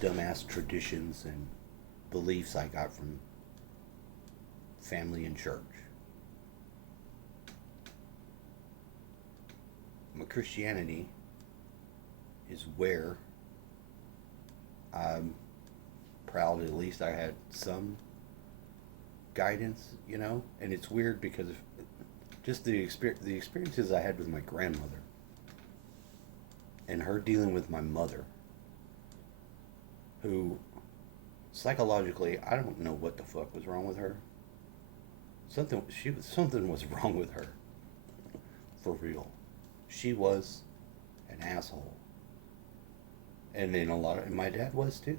dumbass traditions and beliefs I got from family and church. My Christianity is where I'm proud at least I had some guidance, you know? And it's weird because of just the experiences I had with my grandmother and her dealing with my mother, who psychologically I don't know what the fuck was wrong with her. Something was wrong with her for real. She was an asshole, and in a lot of and my dad was too.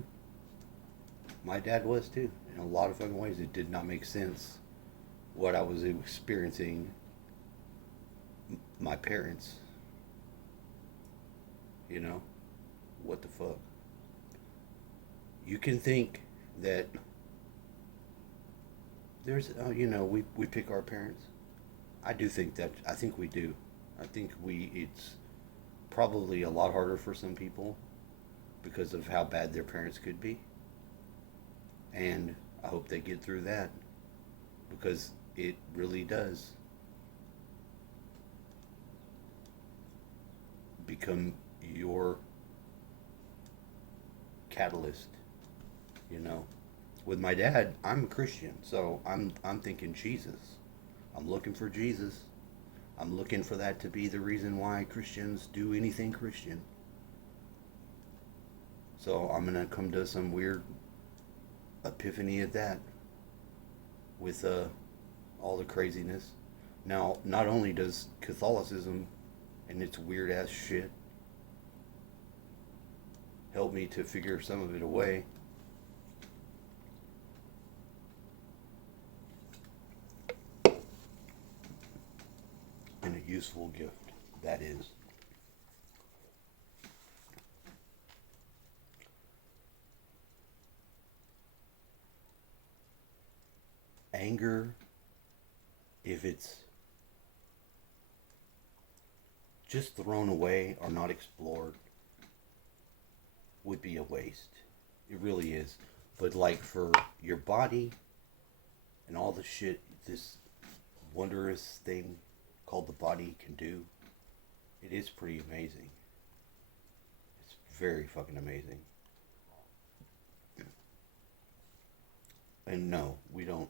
My dad was too. In a lot of fucking ways, it did not make sense what I was experiencing. My parents, you know, what the fuck? You can think that we pick our parents. I do think that I think we do. I think we it's probably a lot harder for some people because of how bad their parents could be, and I hope they get through that because it really does become your catalyst, you know. With my dad, I'm a Christian, so I'm thinking Jesus. I'm looking for Jesus. I'm looking for that to be the reason why Christians do anything Christian. So I'm gonna come to some weird epiphany at that with all the craziness. Now, not only does Catholicism and its weird ass shit help me to figure some of it away, and a useful gift that is. Anger, if it's just thrown away or not explored, would be a waste. It really is. But like for your body and all the shit this wondrous thing called the body can do, it is pretty amazing. It's very fucking amazing. And no, we don't.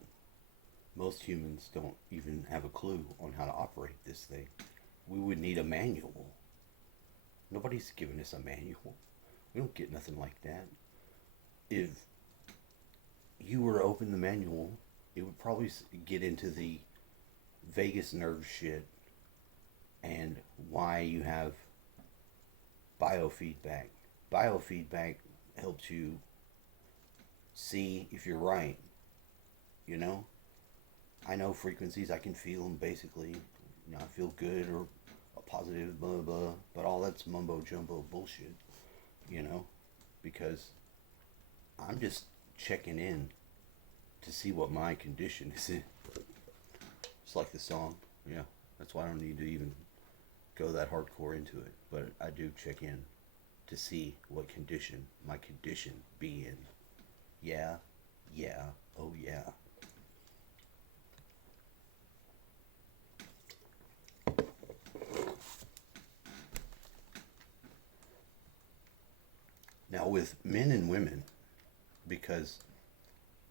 Most humans don't even have a clue on how to operate this thing. We would need a manual. Nobody's giving us a manual. We don't get nothing like that. If you were to open the manual, it would probably get into the vagus nerve shit and why you have biofeedback. Biofeedback helps you see if you're right, you know? I know frequencies, I can feel them basically. You know, I feel good or a positive, blah, blah, but all that's mumbo jumbo bullshit, you know? Because I'm just checking in to see what my condition is in. It's like the song, yeah. That's why I don't need to even go that hardcore into it. But I do check in to see what condition my condition be in. Yeah, yeah, oh yeah. Now with men and women, because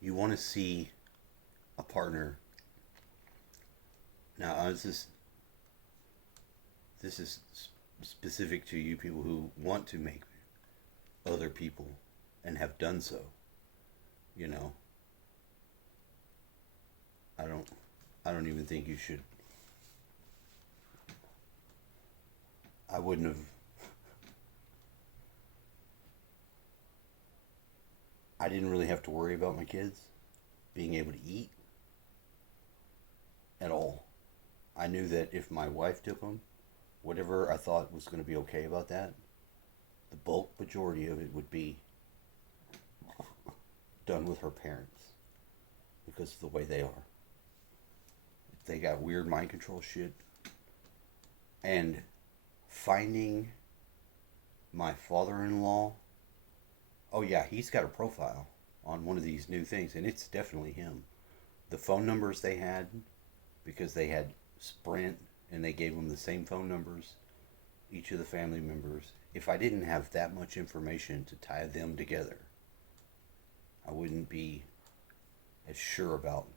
you want to see a partner. Now this is specific to you people who want to make other people and have done so. You know, I don't I don't even think you should. I wouldn't have. I didn't really have to worry about my kids being able to eat at all. I knew that if my wife took them, whatever I thought was going to be okay about that, the bulk majority of it would be done with her parents because of the way they are. They got weird mind control shit. And finding my father in law Oh yeah, he's got a profile on one of these new things, and it's definitely him. The phone numbers they had, because they had Sprint, and they gave them the same phone numbers, each of the family members. If I didn't have that much information to tie them together, I wouldn't be as sure about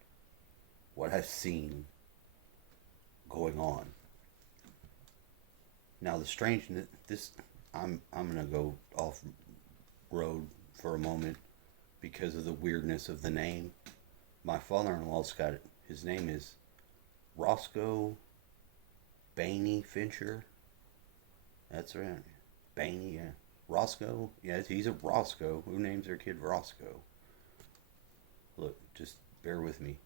what I've seen going on. Now the strange this I'm gonna go off road for a moment because of the weirdness of the name. My father-in-law's got it. His name is Roscoe Bainey Fincher. That's right. Bainey, yeah. Roscoe, yeah, he's a Roscoe. Who names their kid Roscoe? Look, just bear with me.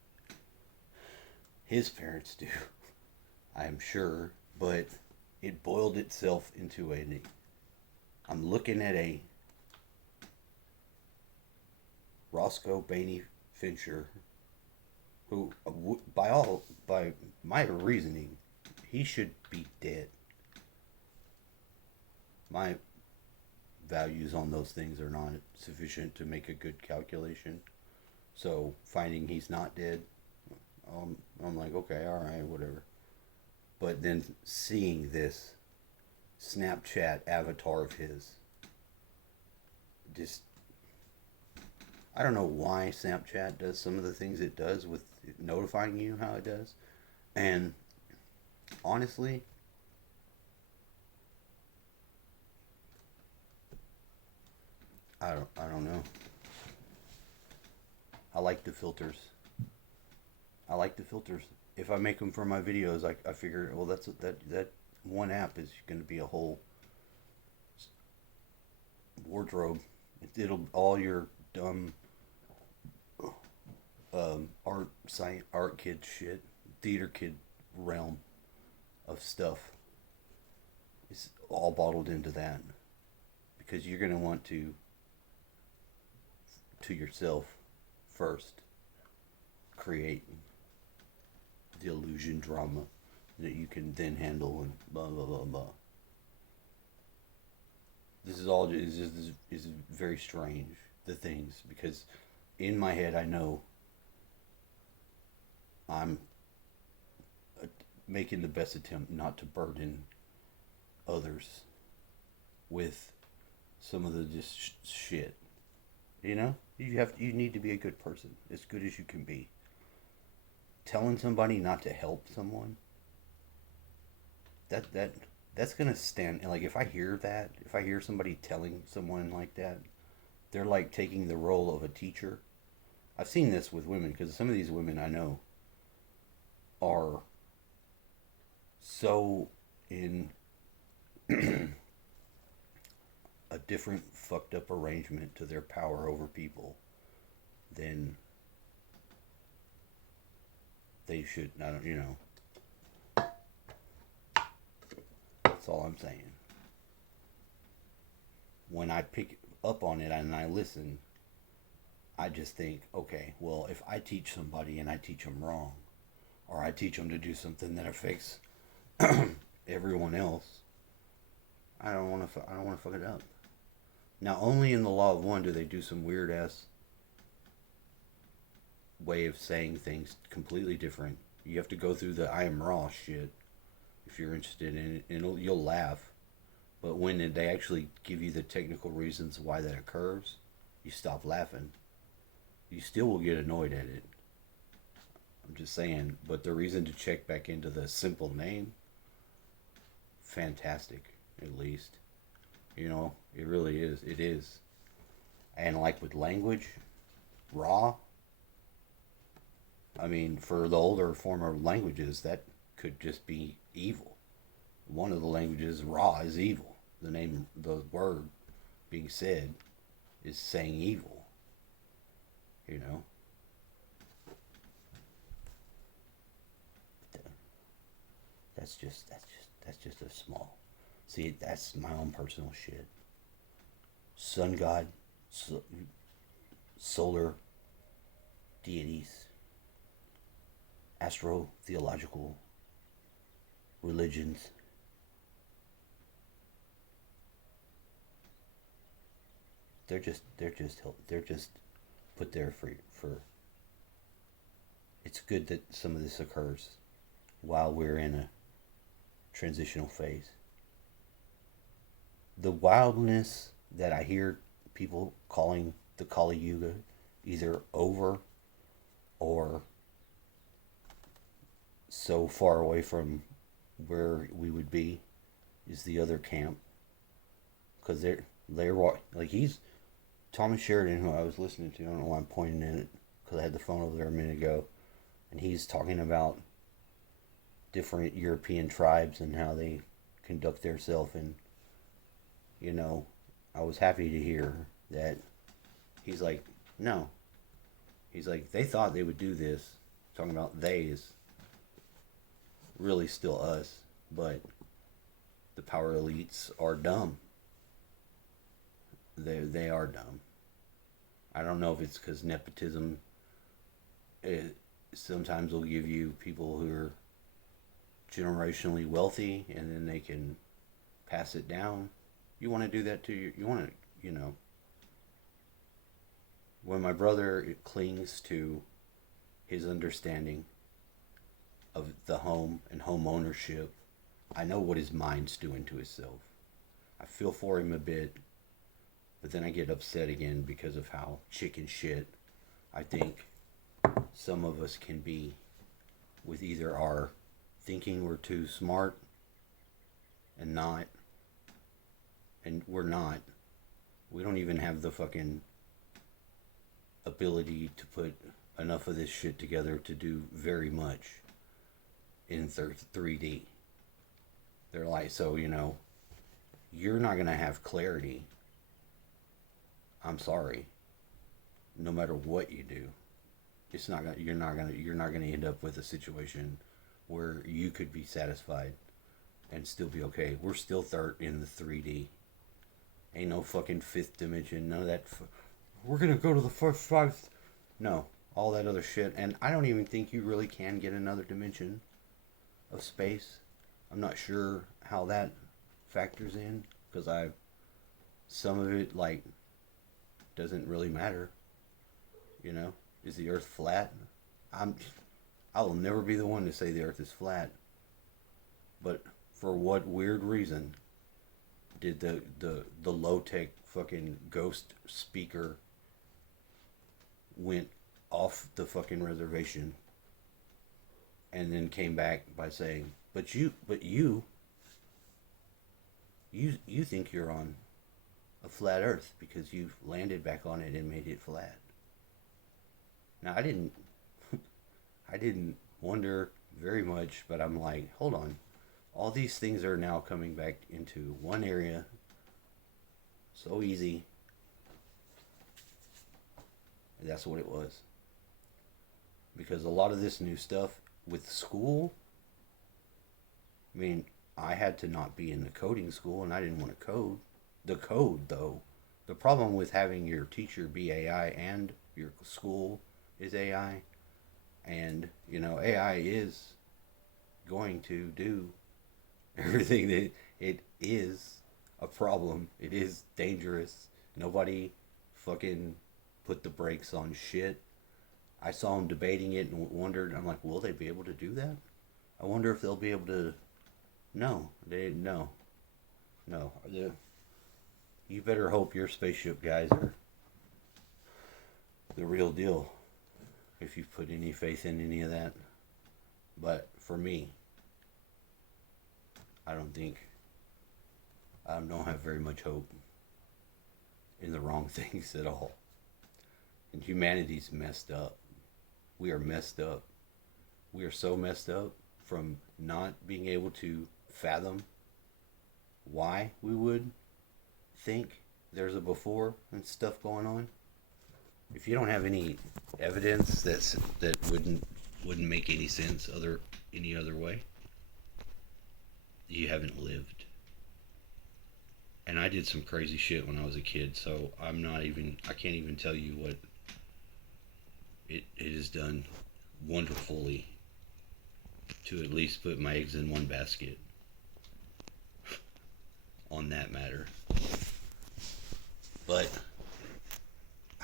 His parents do, I am sure, but it boiled itself into a. I'm looking at a Roscoe Bainey Fincher, who, by my reasoning, he should be dead. My values on those things are not sufficient to make a good calculation. So finding he's not dead, I'm like, okay, all right, whatever. But then seeing this Snapchat avatar of his, just, I don't know why Snapchat does some of the things it does with notifying you how it does. And honestly, I don't know. I like the filters. I like the filters. If I make them for my videos, I figure, well, that one app is going to be a whole wardrobe. It'll all your dumb art kid shit, theater kid realm of stuff is all bottled into that, because you're going to want to yourself first create the illusion drama that you can then handle, and blah blah blah blah. This is all is very strange, the things, because in my head I know I'm making the best attempt not to burden others with some of the just shit. You know, you need to be a good person, as good as you can be. Telling somebody not to help someone, that's gonna stand. And like, if I hear somebody telling someone like that, they're like taking the role of a teacher. I've seen this with women, because some of these women I know are so in a different fucked up arrangement to their power over people than they should. I don't, that's all I'm saying. When I pick up on it and I listen, I just think, okay, well, if I teach somebody and I teach them wrong, or I teach them to do something that affects everyone else, I don't want to fuck it up. Now, only in the law of one do they do some weird ass way of saying things completely different. You have to go through the I am raw shit if you're interested in it, and you'll laugh. But when they actually give you the technical reasons why that occurs, you stop laughing. You still will get annoyed at it. I'm just saying, but the reason to check back into the simple name, fantastic, at least. It really is. It is. And like with language, raw, I mean, for the older form of languages, that could just be evil. One of the languages, raw, is evil. The word being said is saying evil. That's just a small. See, that's my own personal shit. Sun god, solar deities, astro-theological religions. they're just put there for. It's good that some of this occurs while we're in a transitional phase. The wildness that I hear people calling the Kali Yuga either over or so far away from where we would be is the other camp, because they're like he's Thomas Sheridan, who I was listening to. I don't know why I'm pointing in it because I had the phone over there a minute ago, and he's talking about different European tribes and how they conduct themselves. And I was happy to hear that he's like, no, he's like, they thought they would do this. Talking about they is really still us, but the power elites are dumb. They are dumb. I don't know if it's because nepotism. Sometimes will give you people who are generationally wealthy, and then they can pass it down. You want to do that to you want to, when my brother clings to his understanding of the home and home ownership, I know what his mind's doing to himself. I feel for him a bit, but then I get upset again because of how chicken shit I think some of us can be with either our thinking we're too smart and not, and we're not. We don't even have the fucking ability to put enough of this shit together to do very much in 3D. They're like, so, you're not going to have clarity. I'm sorry. No matter what you do, it's not gonna, you're not going to end up with a situation where you could be satisfied and still be okay. We're still in the 3D. Ain't no fucking fifth dimension. None of that. We're going to go to the first five. No, all that other shit. And I don't even think you really can get another dimension of space. I'm not sure how that factors in, because some of it doesn't really matter. Is the Earth flat? I will never be the one to say the Earth is flat. But for what weird reason did the low tech fucking ghost speaker went off the fucking reservation and then came back by saying, but you think you're on a flat Earth because you've landed back on it and made it flat. Now I didn't wonder very much, but I'm like, hold on. All these things are now coming back into one area. So easy. And that's what it was. Because a lot of this new stuff with school, I mean, I had to not be in the coding school, and I didn't want to code. The code, though, the problem with having your teacher be AI and your school is AI, and, AI is going to do everything that it is a problem. It is dangerous. Nobody fucking put the brakes on shit. I saw them debating it and wondered, I'm like, will they be able to do that? I wonder if they'll be able to. No. You better hope your spaceship guys are the real deal, if you put any faith in any of that. But for me, I don't have very much hope in the wrong things at all. And humanity's messed up. We are messed up. We are so messed up from not being able to fathom why we would think there's a before and stuff going on. If you don't have any evidence that wouldn't make any sense any other way, you haven't lived. And I did some crazy shit when I was a kid, so I can't even tell you what it has done wonderfully to at least put my eggs in one basket on that matter. But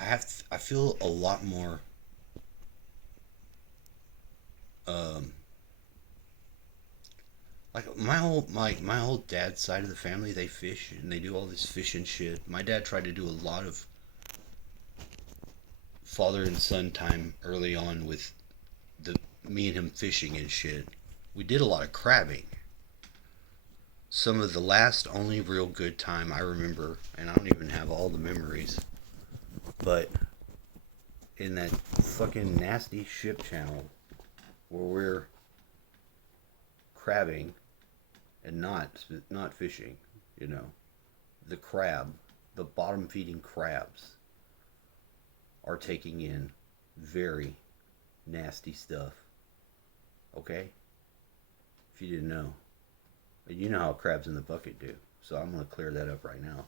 I feel a lot more um like my whole dad's side of the family, they fish and they do all this fishing shit. My dad tried to do a lot of father and son time early on with the me and him fishing and shit. We did a lot of crabbing. Some of the last only real good time I remember, and I don't even have all the memories, but in that fucking nasty ship channel where we're crabbing and not fishing, you know, the crab, the bottom feeding crabs are taking in very nasty stuff. Okay, if you didn't know, you know how crabs in the bucket do. So I'm gonna clear that up right now.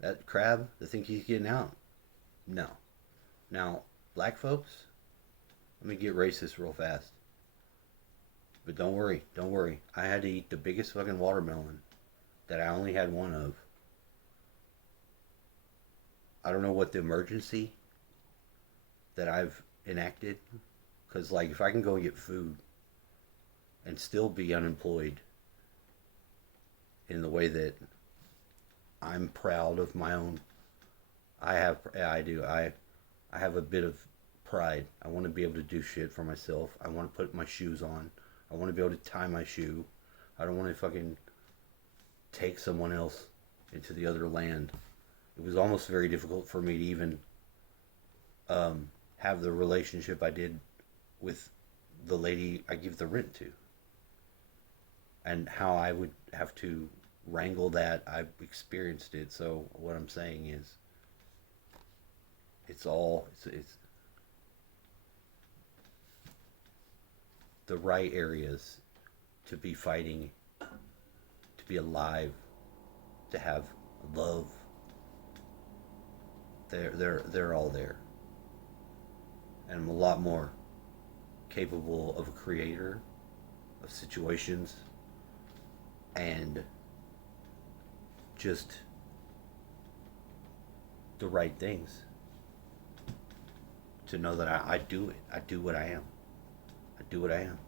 That crab, the thing he's getting out, no. Now, black folks, let me get racist real fast. But don't worry, don't worry. I had to eat the biggest fucking watermelon that I only had one of. I don't know what the emergency that I've enacted. Because, like, if I can go get food and still be unemployed in the way that I'm proud of my own, I do. I have a bit of pride. I want to be able to do shit for myself. I want to put my shoes on. I want to be able to tie my shoe. I don't want to fucking take someone else into the other land. It was almost very difficult for me to even have the relationship I did with the lady I give the rent to. And how I would have to wrangle that. I've experienced it. So what I'm saying is, it's the right areas to be fighting, to be alive, to have love. They're all there, and I'm a lot more capable of a creator of situations and just the right things to know that I do it. I do what I am. I do what I am.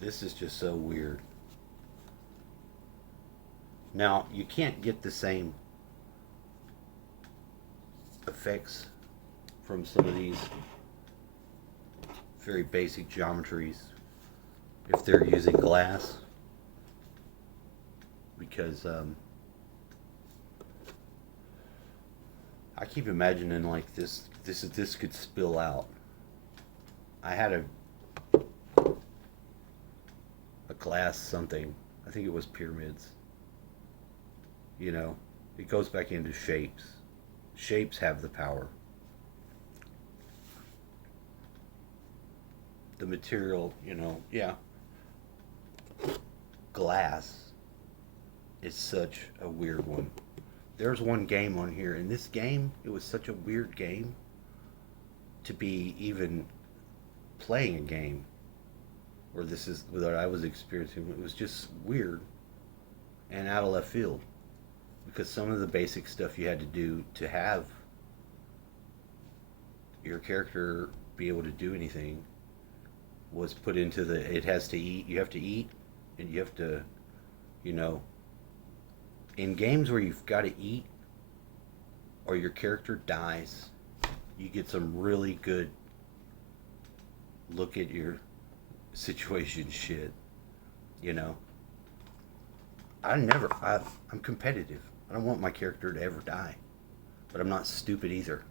This is just so weird. Now, you can't get the same effects from some of these very basic geometries if they're using glass because I keep imagining like this could spill out. I had a glass something. I think it was pyramids. You know, it goes back into shapes. Shapes have the power. The material, you know, yeah. Glass is such a weird one. There's one game on here, and this game, it was such a weird game to be even playing a game where this is what I was experiencing. It was just weird and out of left field because some of the basic stuff you had to do to have your character be able to do anything was put into the it has to eat, you have to eat, and you have to, you know, in games where you've got to eat or your character dies, you get some really good look at your situation shit, you know. I'm competitive. I don't want my character to ever die, but I'm not stupid either.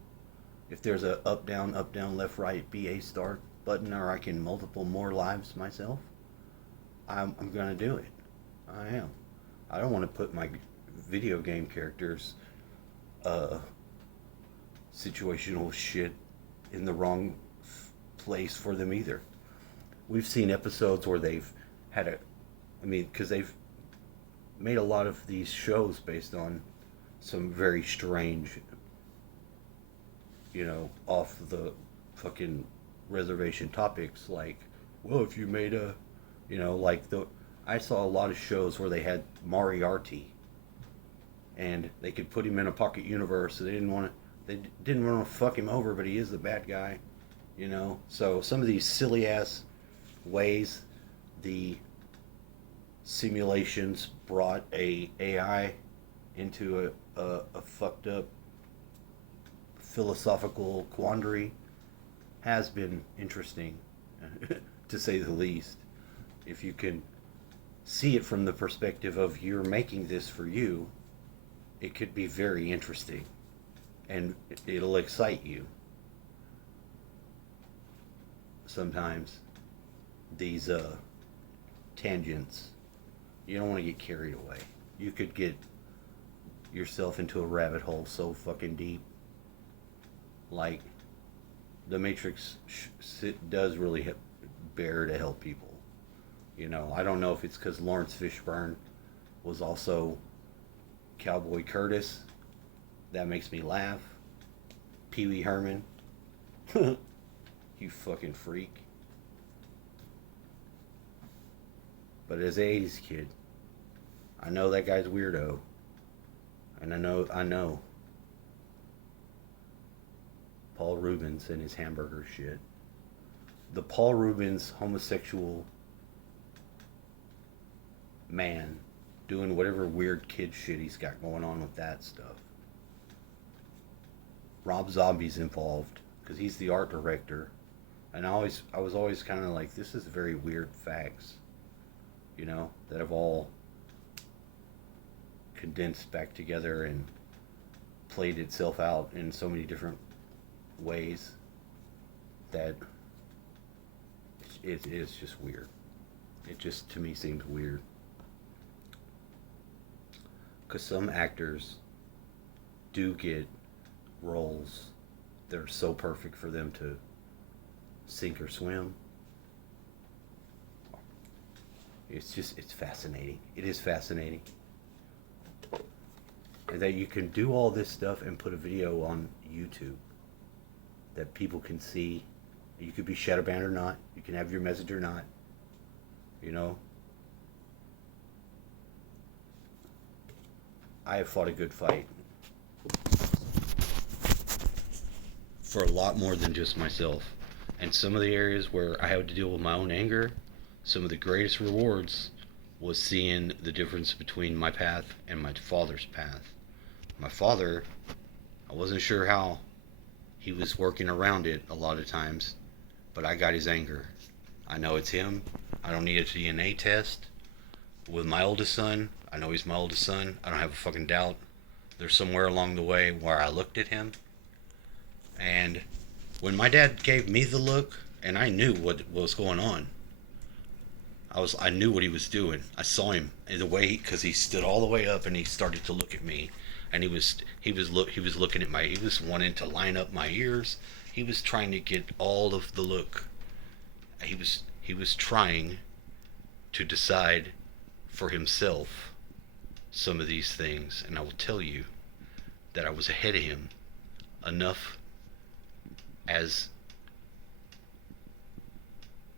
If there's a up down left right BA start button, or I can multiple more lives myself, I'm gonna do it. I am. I don't want to put my video game characters uh situational shit in the wrong place for them either. We've seen episodes where they've had a I mean, because they've made a lot of these shows based on some very strange, you know, off the fucking reservation topics like well, if you made a, like I saw a lot of shows where they had Moriarty, and they could put him in a pocket universe. So they didn't want to fuck him over, but he is the bad guy, So some of these silly ass ways the simulations brought a AI into a fucked up philosophical quandary has been interesting, to say the least. If you can see it from the perspective of you're making this for you, it could be very interesting and it'll excite you. Sometimes these tangents, you don't want to get carried away. You could get yourself into a rabbit hole so fucking deep. Like, the Matrix does really bear to help people. I don't know if it's because Lawrence Fishburne was also Cowboy Curtis. That makes me laugh. Pee Wee Herman. You fucking freak. But as an 80s kid, I know that guy's weirdo. And I know Paul Rubens and his hamburger shit. The Paul Rubens homosexual man doing whatever weird kid shit he's got going on with that stuff. Rob Zombie's involved because he's the art director, and I was always kind of like, this is very weird facts, that have all condensed back together and played itself out in so many different ways that it is just weird. It just, to me, seems weird. Because some actors do get roles that are so perfect for them to sink or swim. It's fascinating. It is fascinating. And that you can do all this stuff and put a video on YouTube that people can see. You could be shadow banned or not. You can have your message or not. I have fought a good fight for a lot more than just myself. And some of the areas where I had to deal with my own anger, some of the greatest rewards was seeing the difference between my path and my father's path. My father, I wasn't sure how he was working around it a lot of times, but I got his anger. I know it's him. I don't need a DNA test. With my oldest son, I know he's my oldest son. I don't have a fucking doubt. There's somewhere along the way where I looked at him, and when my dad gave me the look, and I knew what was going on. I knew what he was doing. I saw him in the way, because he stood all the way up and he started to look at me, and he was looking at he was wanting to line up my ears. He was trying to get all of the look. He was trying to decide for himself some of these things, and I will tell you that I was ahead of him enough, as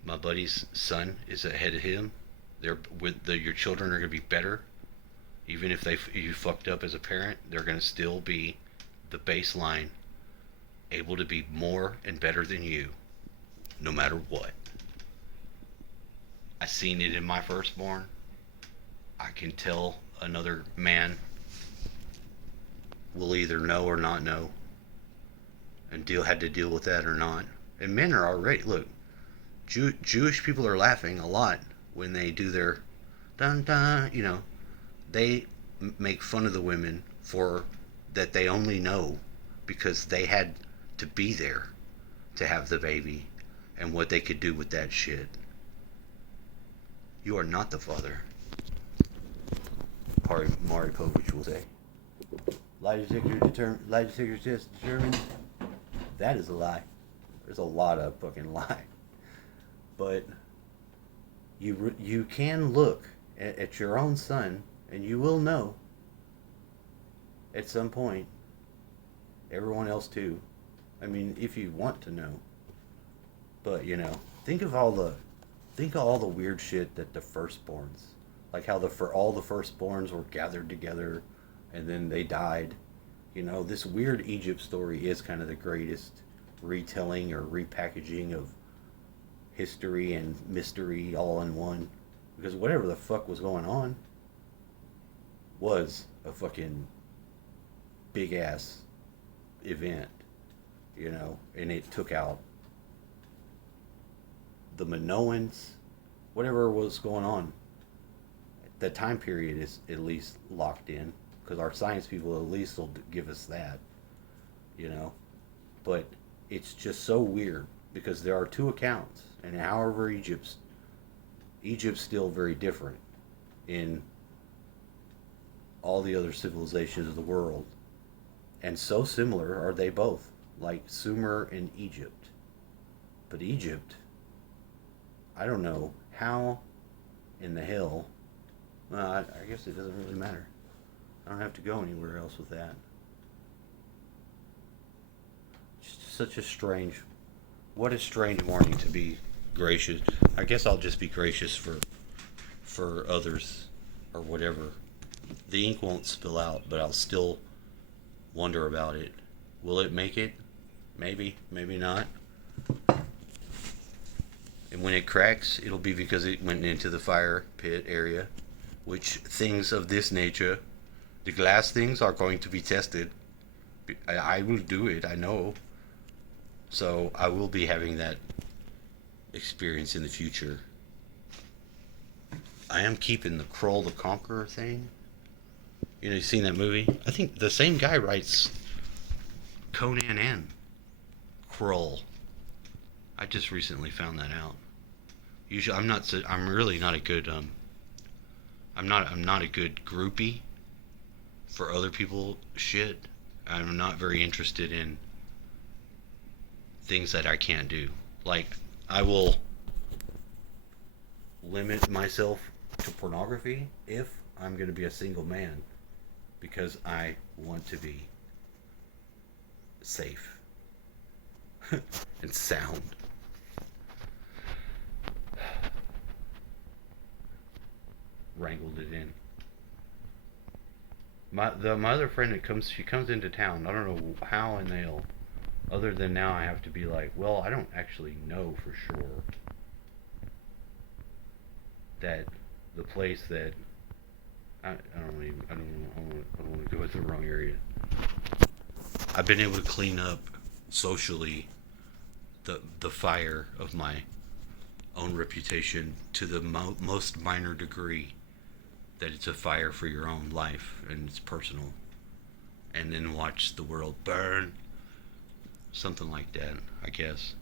my buddy's son is ahead of him. Your children are going to be better, even if you fucked up as a parent. They're going to still be the baseline, able to be more and better than you, no matter what. I seen it in my firstborn. I can tell another man will either know or not know, and had to deal with that or not. And men are already, look, Jewish people are laughing a lot when they do their dun dun, they make fun of the women for that. They only know because they had to be there to have the baby, and what they could do with that shit. You are not the father. Maury Povich will say. Lie detector test determined. That is a lie. There's a lot of fucking lie. But you can look at your own son, and you will know at some point. Everyone else too. I mean, if you want to know. But think of all the think of all the weird shit that the firstborns, like how all the firstborns were gathered together, and then they died. You know, this weird Egypt story is kind of the greatest retelling or repackaging of history and mystery all in one. Because whatever the fuck was going on was a fucking big ass event, you know, and it took out the Minoans, whatever was going on. The time period is at least locked in because our science people at least will give us that, you know. But it's just so weird because there are two accounts, and however Egypt's still very different in all the other civilizations of the world, and so similar are they both, like Sumer and Egypt. But Egypt, I don't know how in the hell. Well, I guess it doesn't really matter. I don't have to go anywhere else with that. Just such a strange. What a strange morning to be gracious. I guess I'll just be gracious for others or whatever. The ink won't spill out, but I'll still wonder about it. Will it make it? Maybe, maybe not. And when it cracks, it'll be because it went into the fire pit area, which things of this nature, the glass things are going to be tested. I will do it, I know. So I will be having that experience in the future. I am keeping the Kroll the Conqueror thing. You know, you seen that movie? I think the same guy writes Conan and Kroll. I just recently found that out. Usually, I'm really not a good. I'm not a good groupie for other people shit. I'm not very interested in things that I can't do. Like, I will limit myself to pornography if I'm going to be a single man because I want to be safe and sound. Wrangled it in. My other friend she comes into town. I don't know how in the hell. Other than now I have to be like, well, I don't actually know for sure that the place that I don't want to go into the wrong area. I've been able to clean up socially the fire of my own reputation to the most minor degree, that it's a fire for your own life and it's personal, and then watch the world burn, something like that, I guess.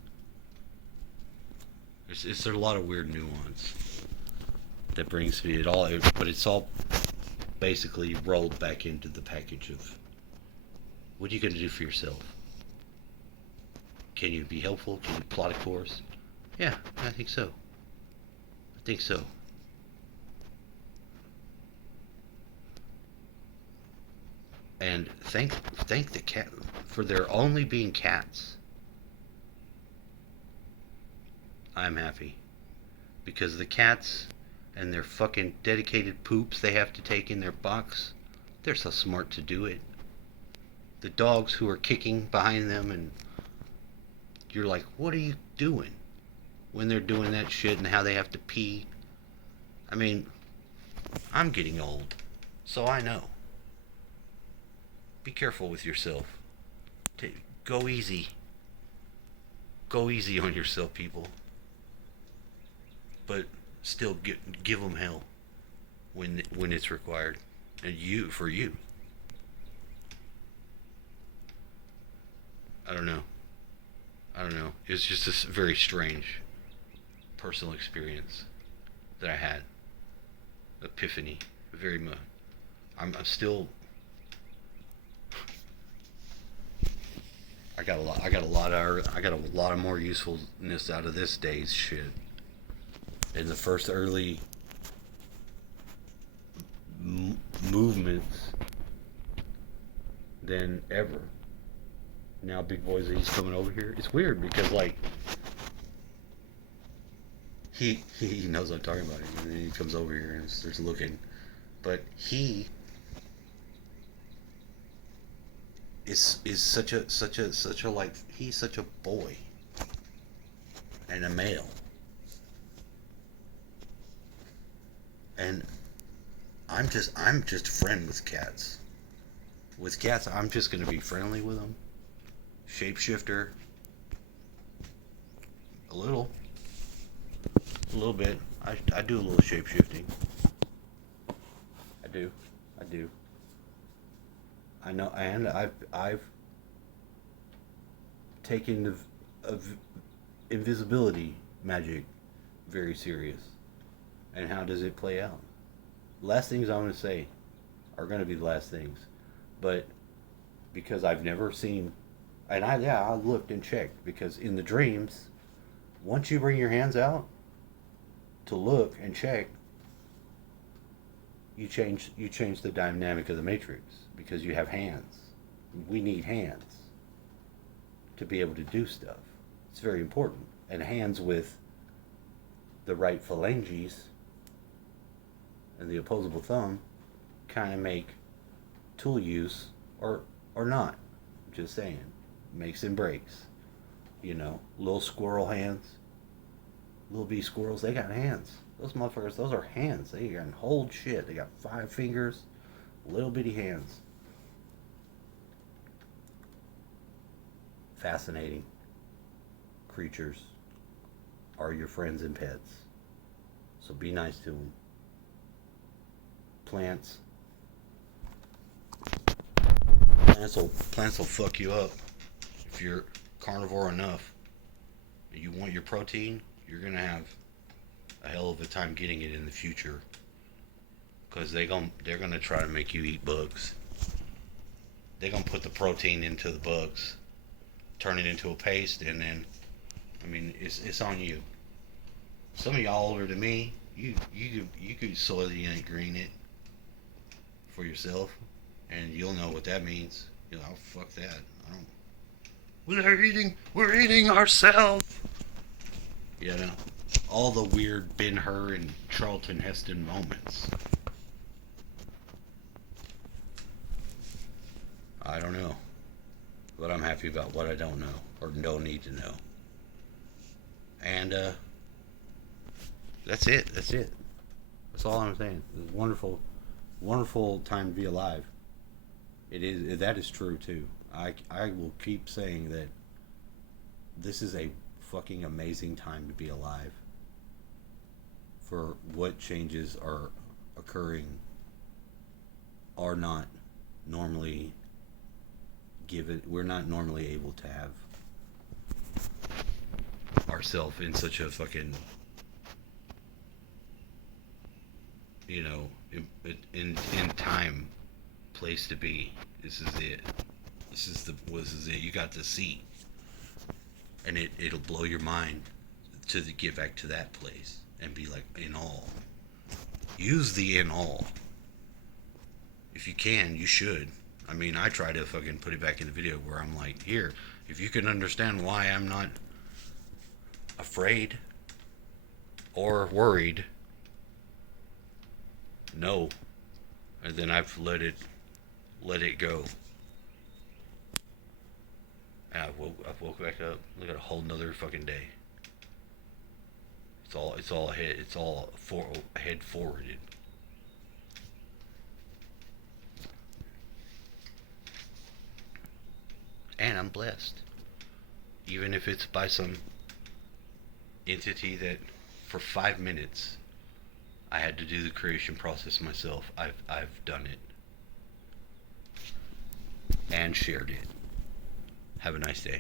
It's a lot of weird nuance that brings me it all, but it's all basically rolled back into the package of what are you going to do for yourself? Can you be helpful? Can you plot a course? Yeah, I think so. I think so. And thank the cat for there only being cats. I'm happy. Because the cats and their fucking dedicated poops they have to take in their box, they're so smart to do it. The dogs who are kicking behind them, and you're like, what are you doing? When they're doing that shit and how they have to pee. I mean, I'm getting old, so I know. Be careful with yourself. Go easy. Go easy on yourself, people. But still give them hell when it's required, and for you. I don't know. It's just a very strange personal experience that I had. Epiphany, very much. I'm still. I got a lot of more usefulness out of this day's shit. In the first early movements than ever. Now Big Boy's he's coming over here. It's weird because like he knows I'm talking about him, and then he comes over here and starts looking. But he is such a like he's such a boy and a male, and I'm just a friend with cats. With cats, I'm just gonna be friendly with them. Shapeshifter, a little, a little bit. I do a little shape shifting. I do, I do. I know, and I've taken of invisibility magic very serious. And how does it play out? Last things I'm going to say are going to be the last things, but because I've never seen, and I looked and checked because in the dreams, once you bring your hands out to look and check, you change the dynamic of the matrix because you have hands. We need hands to be able to do stuff. It's very important. And hands with the right phalanges and the opposable thumb kind of make tool use or not. Just saying, makes and breaks. Little squirrel hands, little bee squirrels. They got hands. Those motherfuckers. Those are hands. They can hold shit. They got 5 fingers, little bitty hands. Fascinating creatures are your friends and pets. So be nice to them. Plants. Plants will fuck you up if you're carnivore enough. You want your protein, you're gonna have a hell of a time getting it in the future, because they're gonna try to make you eat bugs. They're gonna put the protein into the bugs, turn it into a paste, and then, I mean, it's on you. Some of y'all older than me, you could soylent green it for yourself, and you'll know what that means. Oh, fuck that. I don't. We're eating ourselves. All the weird Ben-Hur and Charlton Heston moments. I don't know, but I'm happy about what I don't know or don't need to know. And that's it. That's it. That's all I'm saying. It's a wonderful, wonderful time to be alive. It is. That is true too. I will keep saying that this is a fucking amazing time to be alive. For what changes are occurring are not normally given. We're not normally able to have ourselves in such a fucking, in time, place to be. This is it. This is it. You got the seat, and it'll blow your mind to get back to that place and be like, in all. Use the in all. If you can, you should. I mean, I try to fucking put it back in the video where I'm like, here, if you can understand why I'm not afraid or worried, no. And then I've let it go. And I've woke back up. Look at a whole nother fucking day. It's all ahead. It's all head forwarded. And I'm blessed. Even if it's by some entity that for 5 minutes I had to do the creation process myself. I've done it. And shared it. Have a nice day.